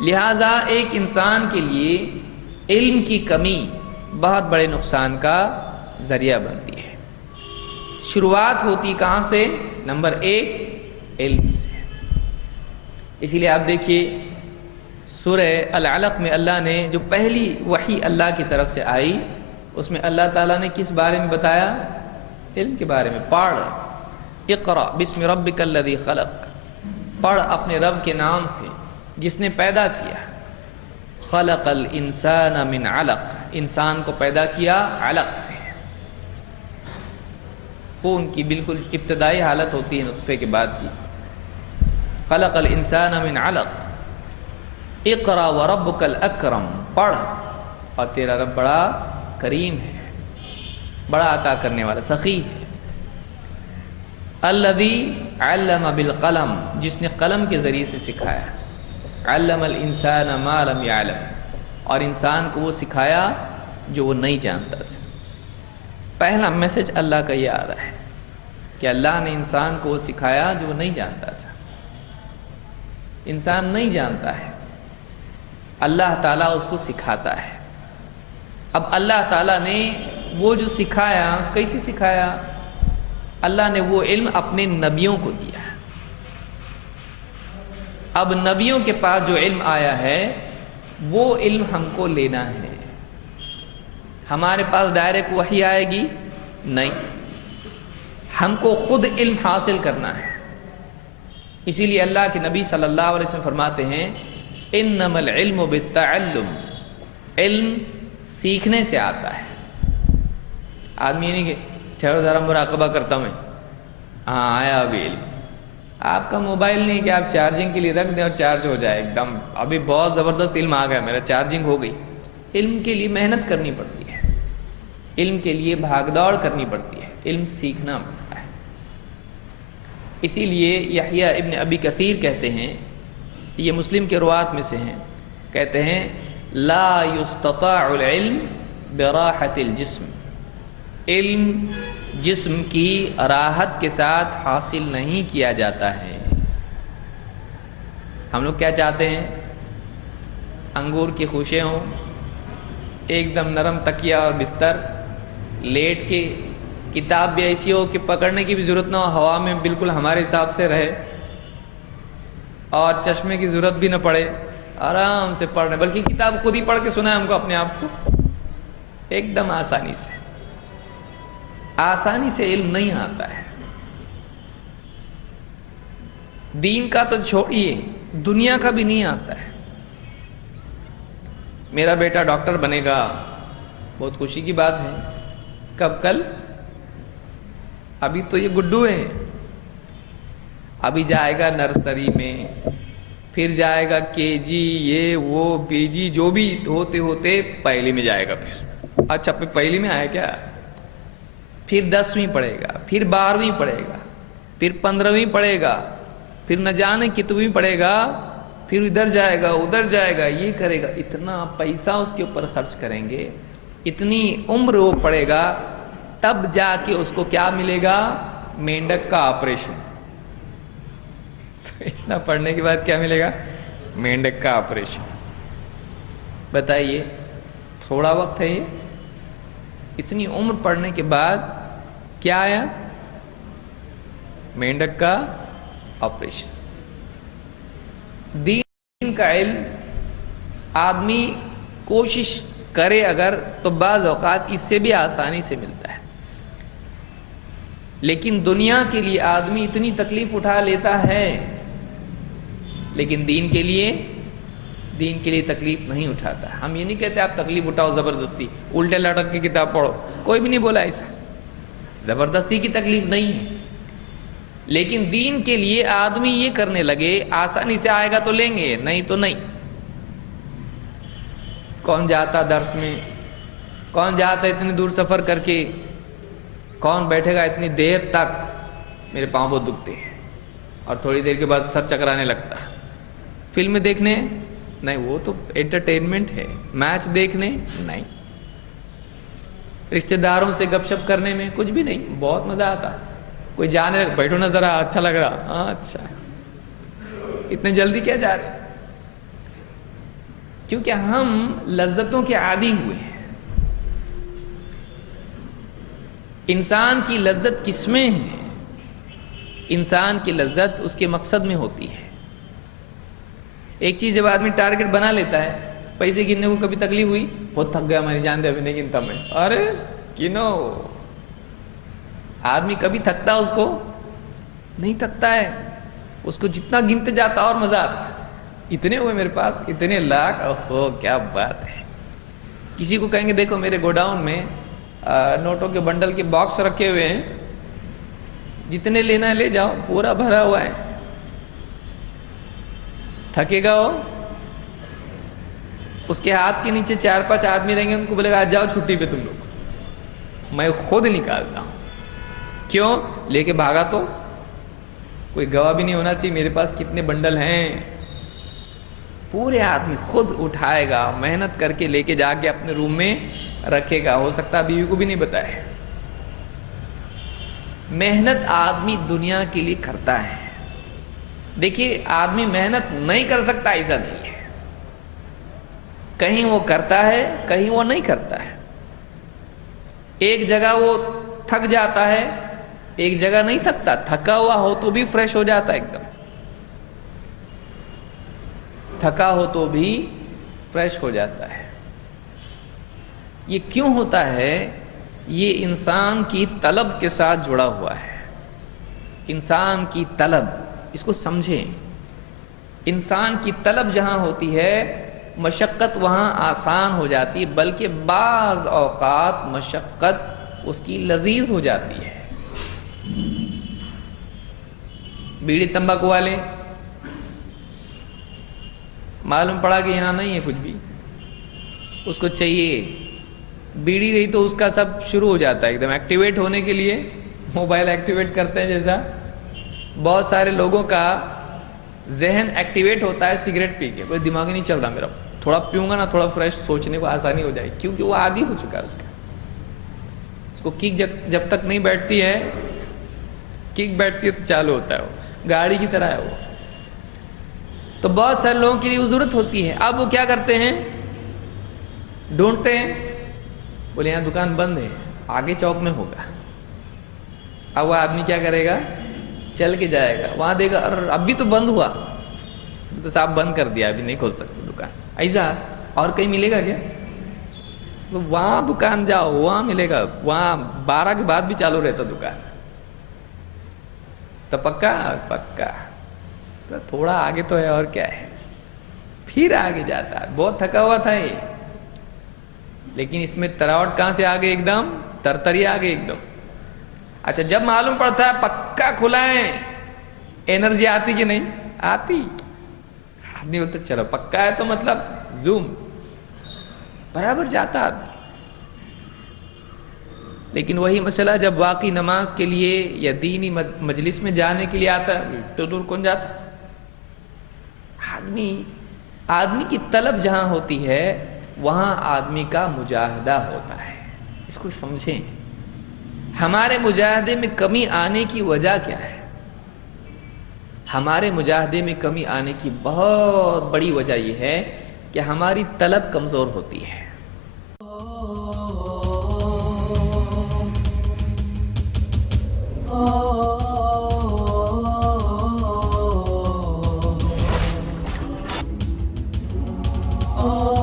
لہٰذا ایک انسان کے لیے علم کی کمی بہت بڑے نقصان کا ذریعہ بنتی ہے۔ شروعات ہوتی کہاں سے؟ نمبر 1 علم سے۔ اسی لیے آپ دیکھیے سورہ العلق میں اللہ نے جو پہلی وحی اللہ کی طرف سے آئی اس میں اللہ تعالیٰ نے کس بارے میں بتایا؟ علم کے بارے میں۔ پڑھ، اقرأ بسم ربک الذی خلق، پڑھ اپنے رب کے نام سے جس نے پیدا کیا۔ خلق الانسان من علق، انسان کو پیدا کیا علق سے، خون کی بالکل ابتدائی حالت ہوتی ہے نطفے کے بعد کی۔ خلق الانسان من علق، اقرأ وربک الاکرم، پڑھ اور تیرا رب بڑا کریم ہے، بڑا عطا کرنے والا، سخی ہے۔ الذی علم بالقلم، جس نے قلم کے ذریعے سے سکھایا۔ علم الانسان ما لم يعلم، اور انسان کو وہ سکھایا جو وہ نہیں جانتا تھا۔ پہلا میسج اللہ کا یہ آ رہا ہے کہ اللہ نے انسان کو وہ سکھایا جو وہ نہیں جانتا تھا۔ انسان نہیں جانتا ہے، اللہ تعالیٰ اس کو سکھاتا ہے۔ اب اللہ تعالیٰ نے وہ جو سکھایا کیسے سکھایا؟ اللہ نے وہ علم اپنے نبیوں کو دیا۔ اب نبیوں کے پاس جو علم آیا ہے وہ علم ہم کو لینا ہے۔ ہمارے پاس ڈائریکٹ وحی آئے گی نہیں، ہم کو خود علم حاصل کرنا ہے۔ اسی لیے اللہ کے نبی صلی اللہ علیہ وسلم فرماتے ہیں انما العلم بالتعلم، علم سیکھنے سے آتا ہے۔ آدمی یہ نہیں کہ ٹھہرو ذرا مراقبہ کرتا ہوں میں، ہاں آیا ابھی علم۔ آپ کا موبائل نہیں کہ آپ چارجنگ کے لیے رکھ دیں اور چارج ہو جائے ایک دم، ابھی بہت زبردست علم آ گیا میرا، چارجنگ ہو گئی۔ علم کے لیے محنت کرنی پڑتی ہے، علم کے لیے بھاگ دوڑ کرنی پڑتی ہے، علم سیکھنا پڑتا ہے۔ اسی لیے یحییٰ ابن ابی کثیر کہتے ہیں، یہ مسلم کے روات میں سے ہیں، کہتے ہیں لا یستطاع العلم براحت الجسم، علم جسم کی راحت کے ساتھ حاصل نہیں کیا جاتا ہے۔ ہم لوگ کیا چاہتے ہیں؟ انگور کی خوشیں ہوں، ایک دم نرم تکیہ اور بستر، لیٹ کے، کتاب بھی ایسی ہو کہ پکڑنے کی بھی ضرورت نہ ہو، ہوا میں بالکل ہمارے حساب سے رہے، اور چشمے کی ضرورت بھی نہ پڑے، آرام سے پڑھ رہے، بلکہ کتاب خود ہی پڑھ کے سنائے ہم کو اپنے آپ کو، ایک دم آسانی سے۔ آسانی سے علم نہیں آتا ہے، دین کا تو چھوڑیے دنیا کا بھی نہیں آتا ہے۔ میرا بیٹا ڈاکٹر بنے گا، بہت خوشی کی بات ہے، کب؟ کل؟ ابھی تو یہ گڈو ہیں، ابھی جائے گا نرسری میں، پھر جائے گا کے جی، یہ وہ پی جی، جو بھی ہوتے ہوتے پہلی میں جائے گا۔ پھر اچھا پھر پہلی میں آیا کیا؟ پھر 10ویں پڑھے گا، پھر 12ویں پڑھے گا، پھر 15ویں پڑھے گا، پھر نہ جانے کتنویں پڑھے گا، پھر ادھر جائے گا ادھر جائے گا، یہ کرے گا، اتنا پیسہ اس کے اوپر خرچ کریں گے، اتنی عمر وہ پڑھے گا، تب جا کے اس کو کیا ملے گا؟ مینڈک کا آپریشن۔ تو اتنا پڑھنے کے بعد کیا ملے گا؟ مینڈک کا آپریشن۔ بتائیے تھوڑا وقت ہے یہ؟ اتنی عمر پڑھنے کے بعد کیا آیا؟ مینڈک کا آپریشن۔ دین کا علم آدمی کوشش کرے اگر تو بعض اوقات اس سے بھی آسانی سے ملتا ہے، لیکن دنیا کے لیے آدمی اتنی تکلیف اٹھا لیتا ہے، لیکن دین کے لیے تکلیف نہیں اٹھاتا۔ ہم یہ نہیں کہتے آپ تکلیف اٹھاؤ زبردستی، الٹے لٹک کی کتاب پڑھو، کوئی بھی نہیں بولا ایسا، زبردستی کی تکلیف نہیں ہے، لیکن دین کے لیے آدمی یہ کرنے لگے آسانی سے آئے گا تو لیں گے، نہیں تو نہیں۔ کون جاتا درس میں، کون جاتا اتنی دور سفر کر کے، کون بیٹھے گا اتنی دیر تک؟ میرے پاؤں بہت دکھتے ہیں، اور تھوڑی دیر کے بعد سر چکرانے لگتا ہے۔ فلم دیکھنے نہیں، وہ تو انٹرٹینمنٹ ہے، میچ دیکھنے نہیں، رشتہ داروں سے گپ شپ کرنے میں کچھ بھی نہیں، بہت مزہ آتا۔ کوئی جانے لگا، بیٹھو نا ذرا، اچھا لگ رہا، ہاں اچھا، اتنے جلدی کیا جا رہے؟ کیونکہ ہم لذتوں کے عادی ہوئے ہیں. انسان کی لذت کس میں ہے؟ انسان کی لذت اس کے مقصد میں ہوتی ہے. ایک چیز جب آدمی ٹارگٹ بنا لیتا ہے، پیسے گننے کو کبھی تکلیف ہوئی؟ بہت تھک گیا میں جان دے ابھی نہیں گنتا میں. ارے گنو. آدمی کبھی تھکتا اس کو نہیں تھکتا ہے، اس کو جتنا گنتے جاتا اور مزہ آتا ہے. اتنے ہوئے میرے پاس، اتنے لاکھ، اوہ کیا بات ہے. کسی کو کہیں گے دیکھو میرے گوڈاؤن میں نوٹوں کے بنڈل کے باکس رکھے ہوئے ہیں، جتنے لینا ہے لے جاؤ، پورا بھرا ہوا ہے. تھکے گا وہ؟ اس کے ہاتھ کے نیچے 4-5 آدمی رہیں گے، ان کو بولے گا آج جاؤ چھٹی پہ تم لوگ، میں خود نکالتا ہوں. کیوں؟ لے کے بھاگا تو کوئی گواہ بھی نہیں ہونا چاہیے میرے پاس کتنے بنڈل ہیں. پورے آدمی خود اٹھائے گا، محنت کر کے لے کے جا کے اپنے روم میں رکھے گا. ہو سکتا ہے بیوی کو بھی نہیں بتائے. محنت آدمی دنیا کے لیے کرتا ہے. دیکھیے آدمی محنت نہیں کر سکتا ایسا نہیں ہے، کہیں وہ کرتا ہے کہیں وہ نہیں کرتا ہے. ایک جگہ وہ تھک جاتا ہے، ایک جگہ نہیں تھکتا. تھکا ہوا ہو تو بھی فریش ہو جاتا ہے، ایک دم تھکا ہو تو بھی فریش ہو جاتا ہے. یہ کیوں ہوتا ہے؟ یہ انسان کی طلب کے ساتھ جڑا ہوا ہے. انسان کی طلب، اس کو سمجھیں. انسان کی طلب جہاں ہوتی ہے مشقت وہاں آسان ہو جاتی ہے، بلکہ بعض اوقات مشقت اس کی لذیذ ہو جاتی ہے. بیڑی تمباکو والے، معلوم پڑا کہ یہاں نہیں ہے کچھ بھی، اس کو چاہیے بیڑی رہی تو اس کا سب شروع ہو جاتا ہے ایک دم ایکٹیویٹ ہونے کے لیے. موبائل ایکٹیویٹ کرتے ہیں جیسا بہت سارے لوگوں کا ذہن ایکٹیویٹ ہوتا ہے سگریٹ پی کے. بولے دماغ ہی نہیں چل رہا میرا، تھوڑا پیوں گا نا تھوڑا فریش سوچنے کو آسانی ہو جائے، کیونکہ وہ عادی ہو چکا ہے اس کا. اس کو کک جب تک نہیں بیٹھتی ہے، کک بیٹھتی ہے تو چالو ہوتا ہے، وہ گاڑی کی طرح ہے وہ. تو بہت سارے لوگوں کے لیے وہ ضرورت ہوتی ہے. اب وہ کیا کرتے ہیں؟ ڈھونڈتے ہیں، بولے یہاں دکان بند ہے، آگے چوک میں ہوگا. اب وہ آدمی کیا کرے گا؟ چل کے جائے گا، وہاں دے گا، اور اب بھی تو بند ہوا، صاحب بند کر دیا، ابھی نہیں کھول سکتے دکان. ایسا اور کہیں ملے گا کیا؟ تو وہاں دکان جاؤ، وہاں ملے گا، وہاں 12 کے بعد بھی چالو رہتا دکان. تو پکا تو تھوڑا آگے تو ہے اور کیا ہے. پھر آگے جاتا ہے. بہت تھکا ہوا تھا یہ، لیکن اس میں تراوٹ کہاں سے آگے؟ ایک دم ترتری آگے ایک دم. اچھا جب معلوم پڑتا ہے پکا کھلا ہے، انرجی آتی کہ نہیں آتی؟ آدمی ہوتا چلو پکا ہے تو مطلب زوم برابر جاتا آدمی. لیکن وہی مسئلہ جب واقعی نماز کے لیے یا دینی مجلس میں جانے کے لیے آتا ہے تو دور کون جاتا؟ آدمی کی طلب جہاں ہوتی ہے وہاں آدمی کا مجاہدہ ہوتا ہے. اس کو سمجھیں. ہمارے مجاہدے میں کمی آنے کی وجہ کیا ہے؟ ہمارے مجاہدے میں کمی آنے کی بہت بڑی وجہ یہ ہے کہ ہماری طلب کمزور ہوتی ہے. Oh